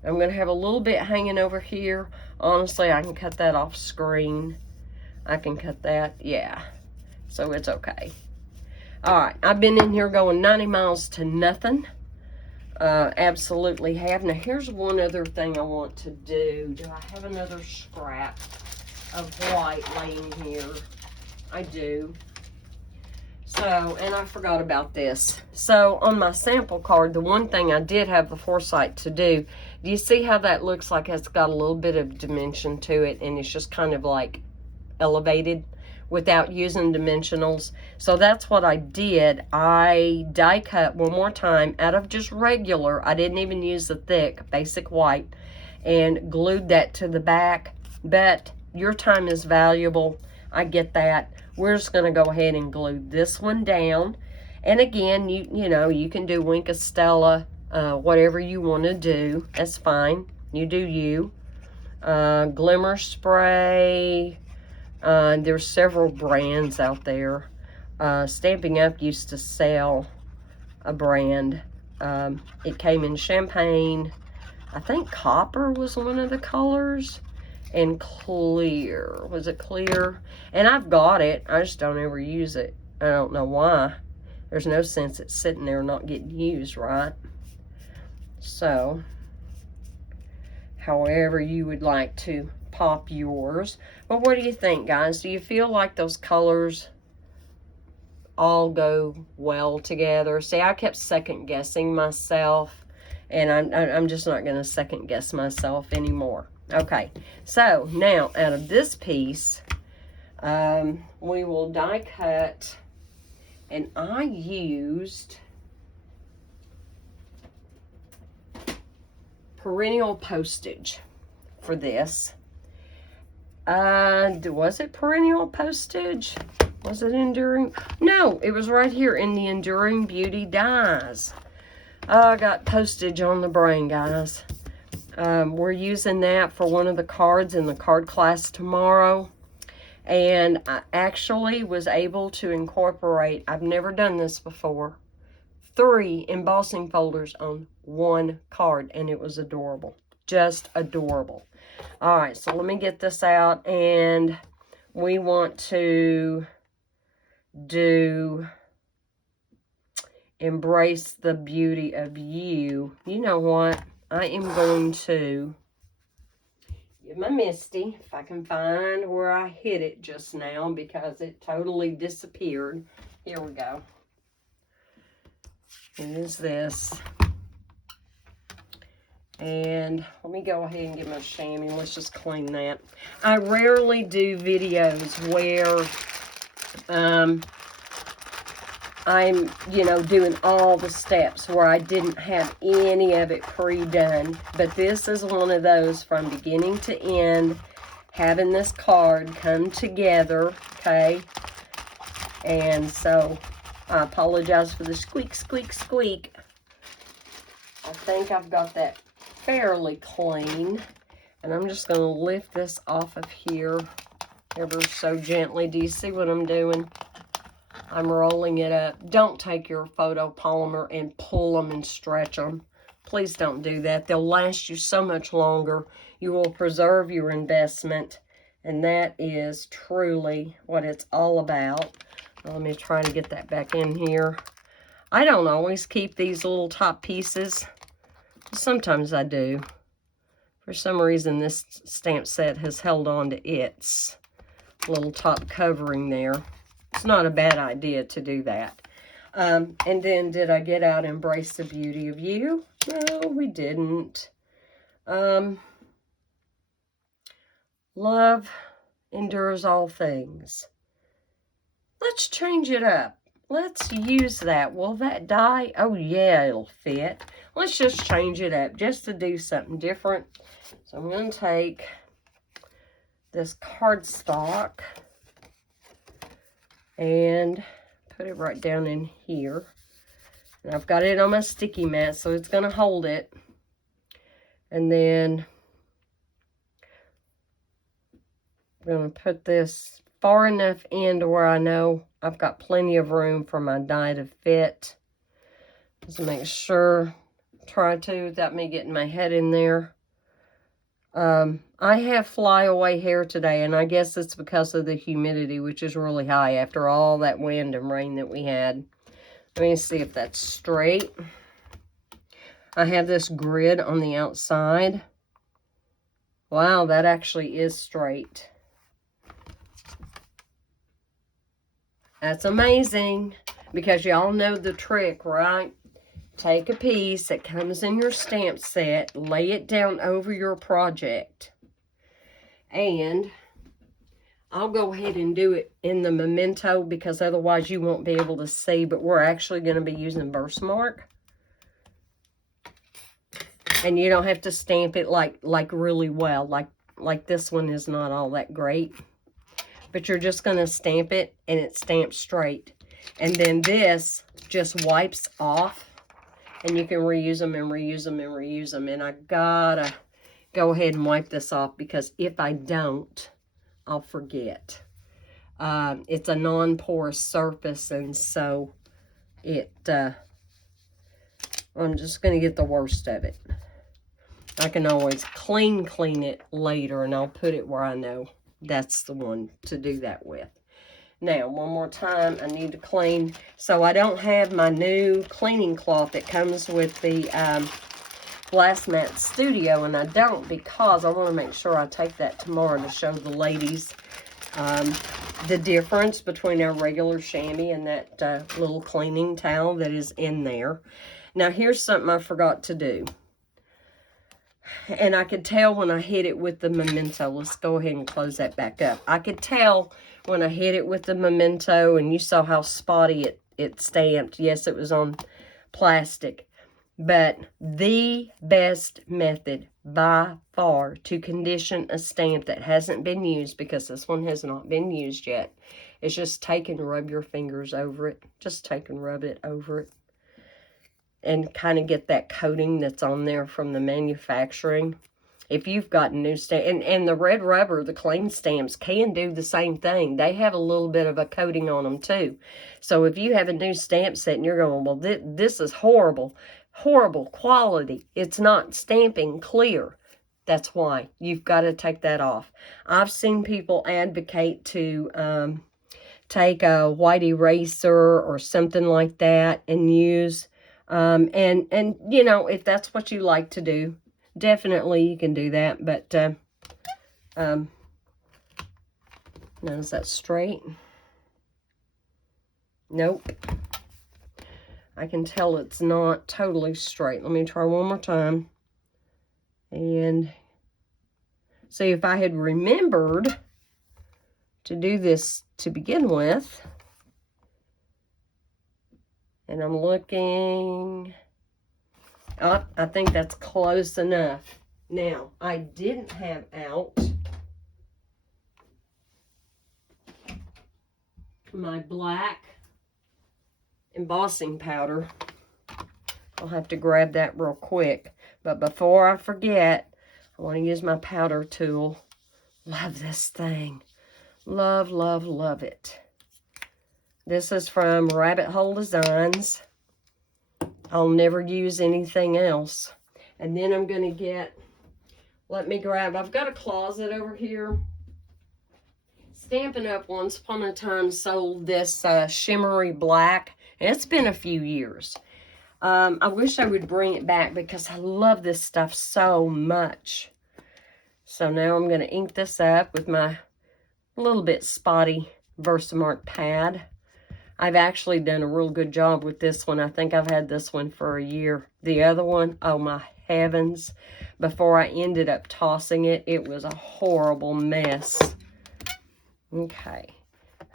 I'm going to have a little bit hanging over here. Honestly, I can cut that off screen. I can cut that, yeah. So it's okay. All right, I've been in here going 90 miles to nothing. Absolutely have. Now, here's one other thing I want to do. Do I have another scrap of white laying here? I do. So, and I forgot about this. So, on my sample card, the one thing I did have the foresight to do, do you see how that looks like it's got a little bit of dimension to it, and it's just kind of like elevated without using dimensionals? So that's what I did. I die cut one more time out of just regular, I didn't even use the thick, basic white, and glued that to the back. But your time is valuable. I get that. We're just going to go ahead and glue this one down. And again, you know, you can do Wink of Stella, whatever you want to do. That's fine. You do you. Glimmer spray. There's several brands out there. Stampin' Up! Used to sell a brand. It came in champagne. I think copper was one of the colors. And clear. Was it clear? And I've got it. I just don't ever use it. I don't know why. There's no sense it's sitting there not getting used, right? So, however you would like to pop yours. But what do you think, guys? Do you feel like those colors all go well together? See, I kept second guessing myself, and I'm just not going to second guess myself anymore. Okay, so now out of this piece, We will die cut, and I used perennial postage for this. Was it perennial postage? Was it Enduring? No, it was right here in the Enduring Beauty dies. I got postage on the brain, guys. We're using that for one of the cards in the card class tomorrow. And I actually was able to incorporate, I've never done this before, 3 embossing folders on one card. And it was adorable. Just adorable. All right, so let me get this out. And we want to do Embrace the Beauty of You. You know what? I am going to get my Misty, if I can find where I hid it just now, because it totally disappeared. Here we go. Here's this. And let me go ahead and get my chamois. Let's just clean that. I rarely do videos where I'm, you know, doing all the steps where I didn't have any of it pre-done. But this is one of those from beginning to end, having this card come together, okay? And so, I apologize for the squeak, squeak, squeak. I think I've got that fairly clean. And I'm just going to lift this off of here ever so gently. Do you see what I'm doing? I'm rolling it up. Don't take your photopolymer and pull them and stretch them. Please don't do that. They'll last you so much longer. You will preserve your investment. And that is truly what it's all about. Let me try to get that back in here. I don't always keep these little top pieces. Sometimes I do. For some reason, this stamp set has held on to its little top covering there. It's not a bad idea to do that. And then, did I get out Embrace the Beauty of You? No, we didn't. Love endures all things. Let's change it up. Let's use that. Will that die? Oh, yeah, it'll fit. Let's just change it up just to do something different. So I'm going to take this cardstock and put it right down in here. And I've got it on my sticky mat, so it's going to hold it. And then I'm going to put this far enough in to where I know I've got plenty of room for my die to fit. Just make sure, try to, without me getting my head in there. I have flyaway hair today, and I guess it's because of the humidity, which is really high after all that wind and rain that we had. Let me see if that's straight. I have this grid on the outside. Wow, that actually is straight. That's amazing, because y'all know the trick, right? Take a piece that comes in your stamp set, lay it down over your project. And I'll go ahead and do it in the Memento, because otherwise you won't be able to see, but we're actually going to be using Versamark. And you don't have to stamp it like really well, like this one is not all that great. But you're just going to stamp it, and it's stamped straight. And then this just wipes off, and you can reuse them and reuse them and reuse them. And I gotta go ahead and wipe this off, because if I don't, I'll forget. It's a non-porous surface, and so I'm just going to get the worst of it. I can always clean it later, and I'll put it where I know that's the one to do that with. Now, one more time, I need to clean. So I don't have my new cleaning cloth that comes with the Glass Mat Studio, and I don't, because I want to make sure I take that tomorrow to show the ladies the difference between our regular chamois and that little cleaning towel that is in there. Now, here's something I forgot to do. And I could tell when I hit it with the Memento. Let's go ahead and close that back up. I could tell when I hit it with the Memento, and you saw how spotty it stamped. Yes, it was on plastic. But the best method by far to condition a stamp that hasn't been used, because this one has not been used yet, is just take and rub your fingers over it. Just take and rub it over it. And kind of get that coating that's on there from the manufacturing. If you've got a new stamp, and the red rubber, the clean stamps can do the same thing. They have a little bit of a coating on them too. So if you have a new stamp set and you're going, well, this is horrible quality. It's not stamping clear. That's why you've got to take that off. I've seen people advocate to take a white eraser or something like that and use, and you know, if that's what you like to do, definitely you can do that. But now, is that straight? Nope. I can tell it's not totally straight. Let me try one more time. And see, if I had remembered to do this to begin with, and I'm looking, oh, I think that's close enough. Now, I didn't have out my black embossing powder. I'll have to grab that real quick. But before I forget, I want to use my powder tool. Love this thing. Love, love, love it. This is from Rabbit Hole Designs. I'll never use anything else. And then I'm going to get, let me grab, I've got a closet over here. Stampin' Up! Once upon a time sold this shimmery black. It's been a few years. I wish I would bring it back because I love this stuff so much. So now I'm going to ink this up with my little bit spotty Versamark pad. I've actually done a real good job with this one. I think I've had this one for a year. The other one, oh my heavens. Before I ended up tossing it, it was a horrible mess. Okay,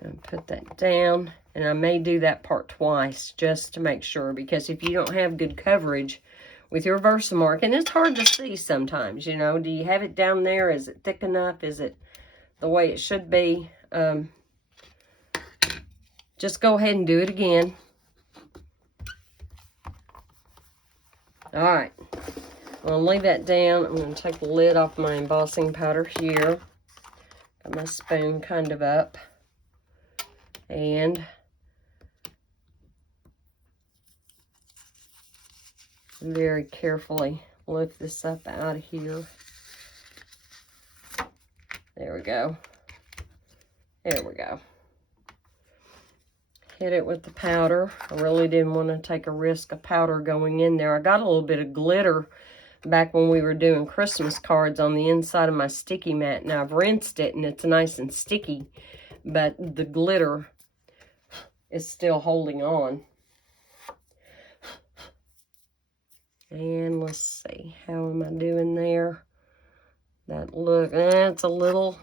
and put that down. And I may do that part twice just to make sure, because if you don't have good coverage with your Versamark, and it's hard to see sometimes, you know, do you have it down there? Is it thick enough? Is it the way it should be? Just go ahead and do it again. All right, I'm going to lay that down. I'm going to take the lid off my embossing powder here. Got my spoon kind of up. And very carefully lift this up out of here. There we go. There we go. Hit it with the powder. I really didn't want to take a risk of powder going in there. I got a little bit of glitter back when we were doing Christmas cards on the inside of my sticky mat. Now I've rinsed it and it's nice and sticky, but the glitter is still holding on. And let's see, how am I doing there? That look, it's a little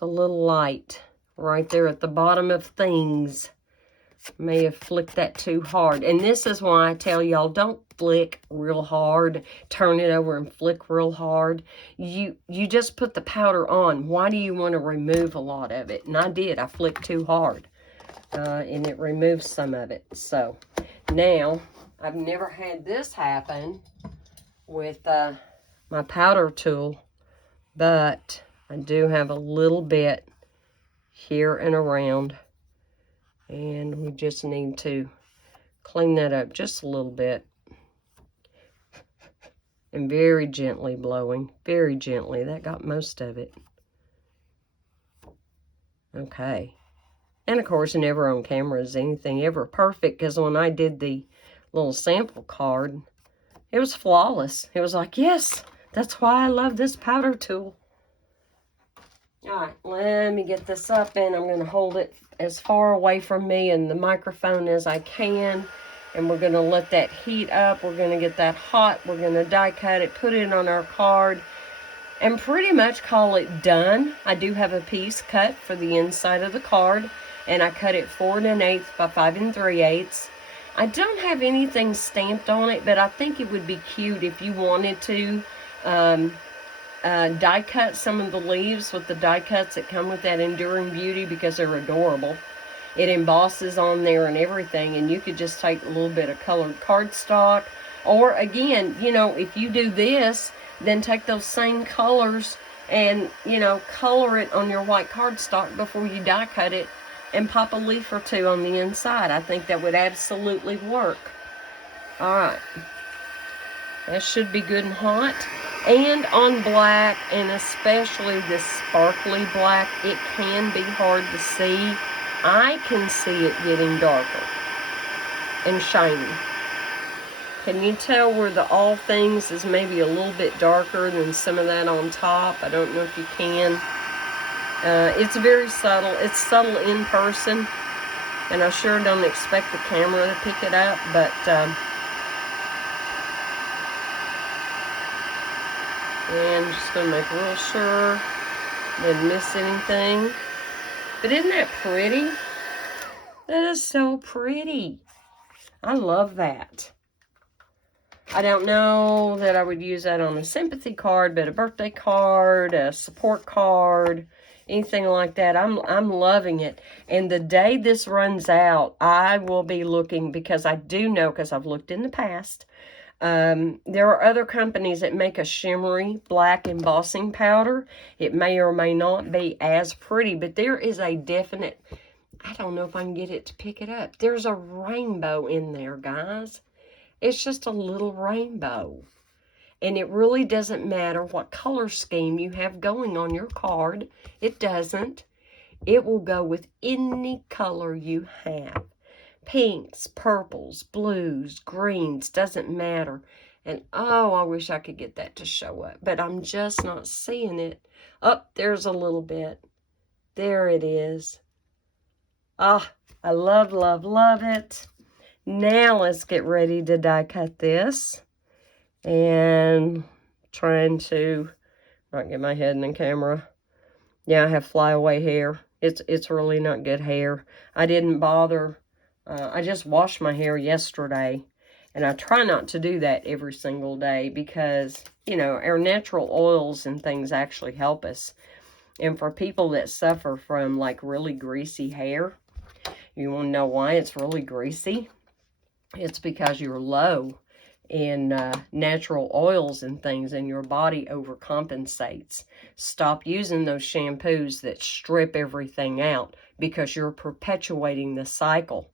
light right there at the bottom of things. May have flicked that too hard. And this is why I tell y'all, don't flick real hard. Turn it over and flick real hard. You just put the powder on. Why do you want to remove a lot of it? And I did. I flicked too hard. And it removed some of it. So now, I've never had this happen with my powder tool, but I do have a little bit here and around, and we just need to clean that up just a little bit. And very gently blowing, very gently. That got most of it. Okay. And of course, never on camera is anything ever perfect, because when I did the little sample card, it was flawless. It was like, yes, that's why I love this powder tool. All right, let me get this up, and I'm going to hold it as far away from me and the microphone as I can. And we're going to let that heat up. We're going to get that hot. We're going to die cut it, put it on our card, and pretty much call it done. I do have a piece cut for the inside of the card, and I cut it 4 1/8 by 5 3/8. I don't have anything stamped on it, but I think it would be cute if you wanted to die cut some of the leaves with the die cuts that come with that Enduring Beauty, because they're adorable. It embosses on there and everything, and you could just take a little bit of colored cardstock. Or again, you know, if you do this, then take those same colors and, you know, color it on your white cardstock before you die cut it and pop a leaf or two on the inside. I think that would absolutely work. Alright. That should be good and hot. And on black, and especially this sparkly black, it can be hard to see. I can see it getting darker and shiny. Can you tell where the All Things is maybe a little bit darker than some of that on top? I don't know if you can. It's very subtle. It's subtle in person, and I sure don't expect the camera to pick it up, but and just going to make real sure didn't miss anything. But isn't that pretty? That is so pretty. I love that. I don't know that I would use that on a sympathy card, but a birthday card, a support card, anything like that. I'm loving it. And the day this runs out, I will be looking, because I do know, because I've looked in the past, there are other companies that make a shimmery black embossing powder. It may or may not be as pretty, but there is a definite, I don't know if I can get it to pick it up. There's a rainbow in there, guys. It's just a little rainbow. And it really doesn't matter what color scheme you have going on your card. It doesn't. It will go with any color you have. Pinks, purples, blues, greens, doesn't matter. And oh, I wish I could get that to show up, but I'm just not seeing it. Oh, there's a little bit. There it is. Ah, I love, love, love it. Now let's get ready to die cut this. And trying to not get my head in the camera. Yeah, I have flyaway hair. It's really not good hair. I didn't bother. I just washed my hair yesterday, and I try not to do that every single day because, you know, our natural oils and things actually help us. And for people that suffer from like really greasy hair, you want to know why it's really greasy? It's because you're low in natural oils and things, and your body overcompensates. Stop using those shampoos that strip everything out, because you're perpetuating the cycle.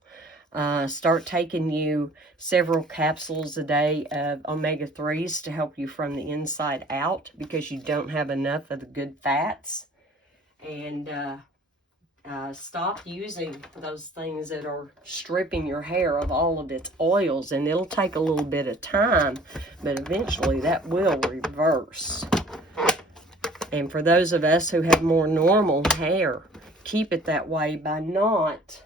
Start taking you several capsules a day of omega-3s to help you from the inside out, because you don't have enough of the good fats. And stop using those things that are stripping your hair of all of its oils. And it'll take a little bit of time, but eventually that will reverse. And for those of us who have more normal hair, keep it that way by not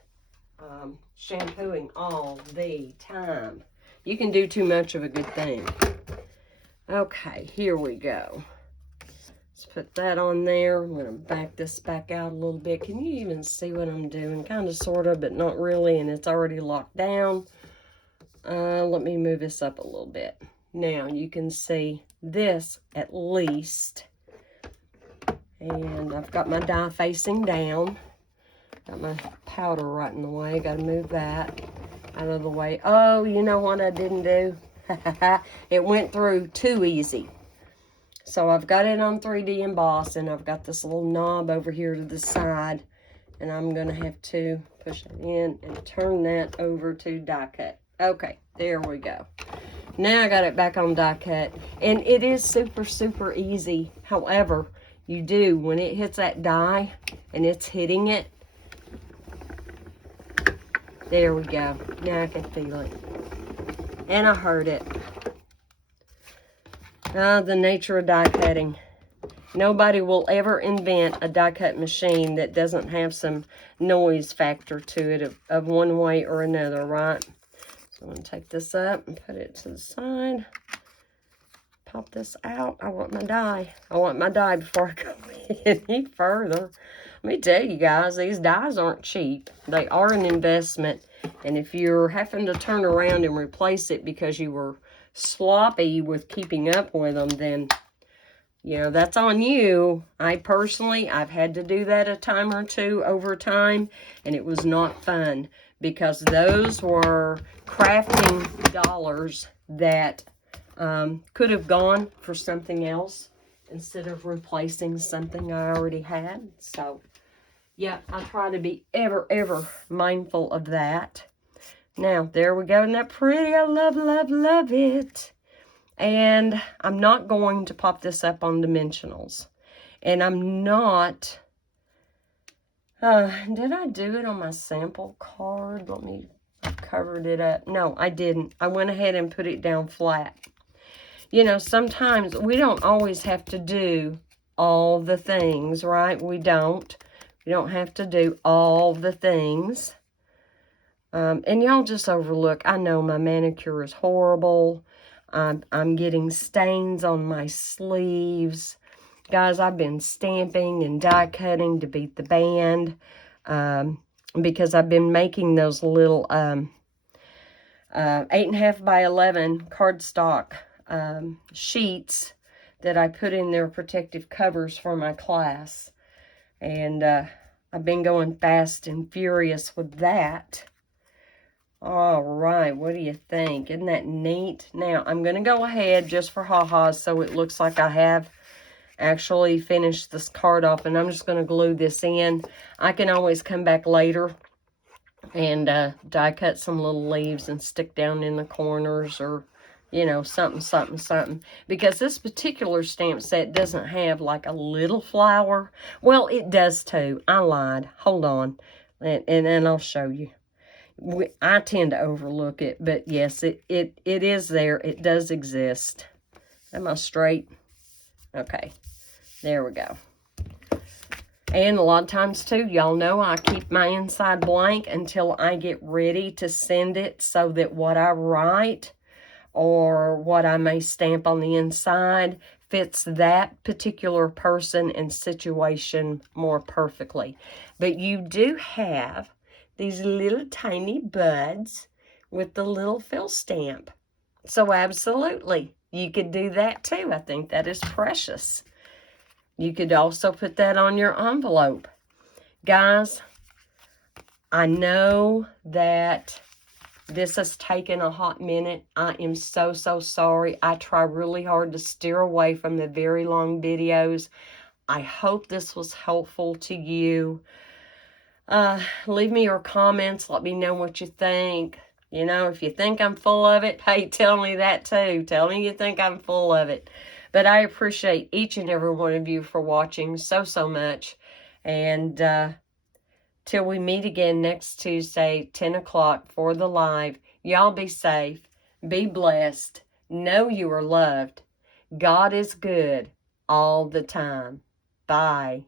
shampooing all the time. You can do too much of a good thing. Okay, here we go. Let's put that on there. I'm going to back this back out a little bit. Can you even see what I'm doing? Kind of, sort of, but not really, and it's already locked down. Let me move this up a little bit. Now, you can see this at least. And I've got my die facing down. Got my powder right in the way. Got to move that out of the way. Oh, you know what I didn't do? It went through too easy. So I've got it on 3D emboss, and I've got this little knob over here to the side, and I'm going to have to push it in and turn that over to die cut. Okay, there we go. Now I got it back on die cut, and it is super, super easy. However, you do, when it hits that die and it's hitting it, there we go. Now I can feel it. And I heard it. The nature of die cutting. Nobody will ever invent a die cut machine that doesn't have some noise factor to it of one way or another, right? I'm going to take this up and put it to the side. Pop this out. I want my die. I want my die before I go any further. Let me tell you guys, these dies aren't cheap. They are an investment. And if you're having to turn around and replace it because you were sloppy with keeping up with them, then, you know, that's on you. I've had to do that a time or two over time, and it was not fun because those were crafting dollars that could have gone for something else instead of replacing something I already had. So, yeah, I try to be ever mindful of that. Now, there we go. Isn't that pretty? I love it. And I'm not going to pop this up on dimensionals. And I'm not... did I do it on my sample card? I covered it up. No, I didn't. I went ahead and put it down flat. You know, sometimes we don't always have to do all the things, right? We don't. We don't have to do all the things. And y'all just overlook. I know my manicure is horrible. I'm getting stains on my sleeves. Guys, I've been stamping and die cutting to beat the band. Because I've been making those little 8.5 by 11 cardstock sheets that I put in their protective covers for my class. And I've been going fast and furious with that. All right, what do you think? Isn't that neat? Now, I'm going to go ahead just for ha-has so it looks like I have actually finished this card off, and I'm just going to glue this in. I can always come back later and die cut some little leaves and stick down in the corners, or, you know, something. Because this particular stamp set doesn't have like a little flower. Well, it does too. I lied. Hold on. And I'll show you. I tend to overlook it, but yes, it is there. It does exist. Am I straight? Okay. There we go. And a lot of times too, y'all know I keep my inside blank until I get ready to send it so that what I write or what I may stamp on the inside fits that particular person and situation more perfectly. But you do have these little tiny buds with the little fill stamp. So absolutely, you could do that too. I think that is precious. You could also put that on your envelope. Guys, I know that this has taken a hot minute. I am so sorry. I try really hard to steer away from the very long videos. I hope this was helpful to you. Leave me your comments. Let me know what you think. You know, if you think I'm full of it, hey, tell me that too. Tell me you think I'm full of it. But I appreciate each and every one of you for watching so much. And till we meet again next Tuesday, 10 o'clock for the live, y'all be safe, be blessed, know you are loved. God is good all the time. Bye.